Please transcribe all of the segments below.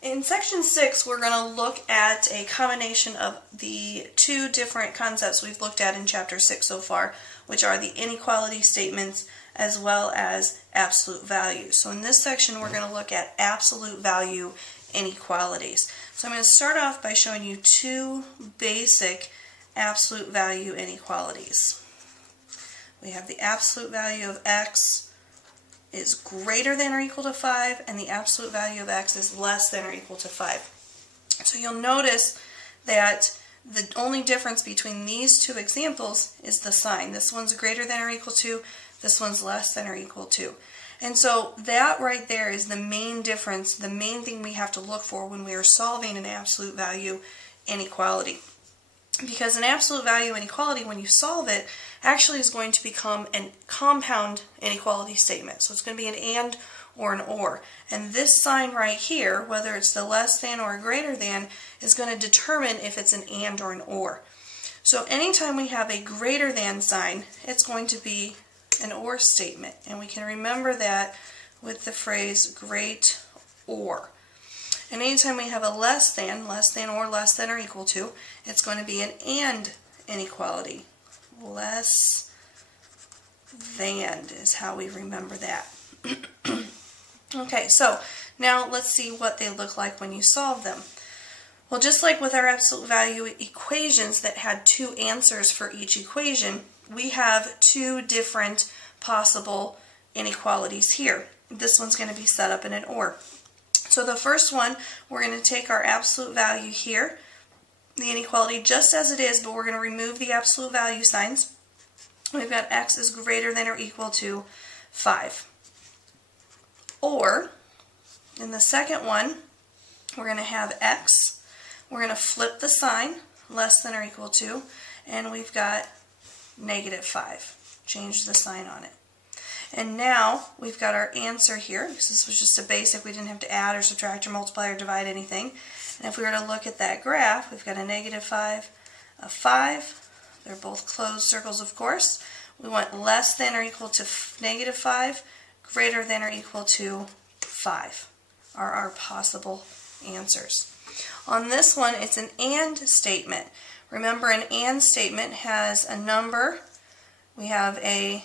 In section 6, we're going to look at a combination of the two different concepts we've looked at in chapter 6 so far, which are the inequality statements as well as absolute value. So in this section, we're going to look at absolute value inequalities. So I'm going to start off by showing you two basic absolute value inequalities. We have the absolute value of x is greater than or equal to 5, and the absolute value of x is less than or equal to 5. So you'll notice that the only difference between these two examples is the sign. This one's greater than or equal to, this one's less than or equal to. And so that right there is the main difference, the main thing we have to look for when we are solving an absolute value inequality. Because an absolute value inequality, when you solve it, actually is going to become a compound inequality statement. So it's going to be an and or an or. And this sign right here, whether it's the less than or greater than, is going to determine if it's an and or an or. So anytime we have a greater than sign, it's going to be an or statement. And we can remember that with the phrase great or. And anytime we have a less than or equal to, it's going to be an and inequality. Less than is how we remember that. Okay, so now let's see what they look like when you solve them. Well, just like with our absolute value equations that had two answers for each equation, we have two different possible inequalities here. This one's going to be set up in an or. So the first one, we're going to take our absolute value here, the inequality just as it is, but we're going to remove the absolute value signs. We've got x is greater than or equal to 5. Or, in the second one, we're going to have x. We're going to flip the sign, less than or equal to, and we've got negative 5. Change the sign on it. And now we've got our answer here, because this was just a basic, we didn't have to add or subtract or multiply or divide anything. And if we were to look at that graph, we've got a negative 5, a 5. They're both closed circles, of course. We want less than or equal to negative 5, greater than or equal to 5 are our possible answers. On this one, it's an and statement. Remember, an and statement has a number. We have a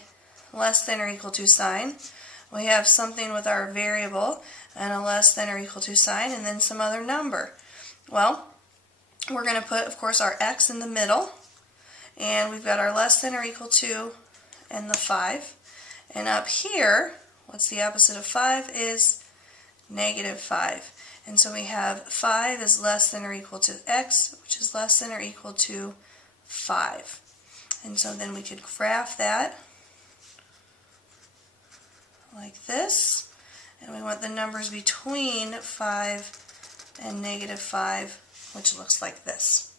less than or equal to sign. We have something with our variable and a less than or equal to sign, and then some other number. Well, we're going to put, of course, our x in the middle, and we've got our less than or equal to and the 5. And up here, what's the opposite of 5 is negative 5. And so we have 5 is less than or equal to x, which is less than or equal to 5. And so then we could graph that like this, and we want the numbers between 5 and negative 5, which looks like this.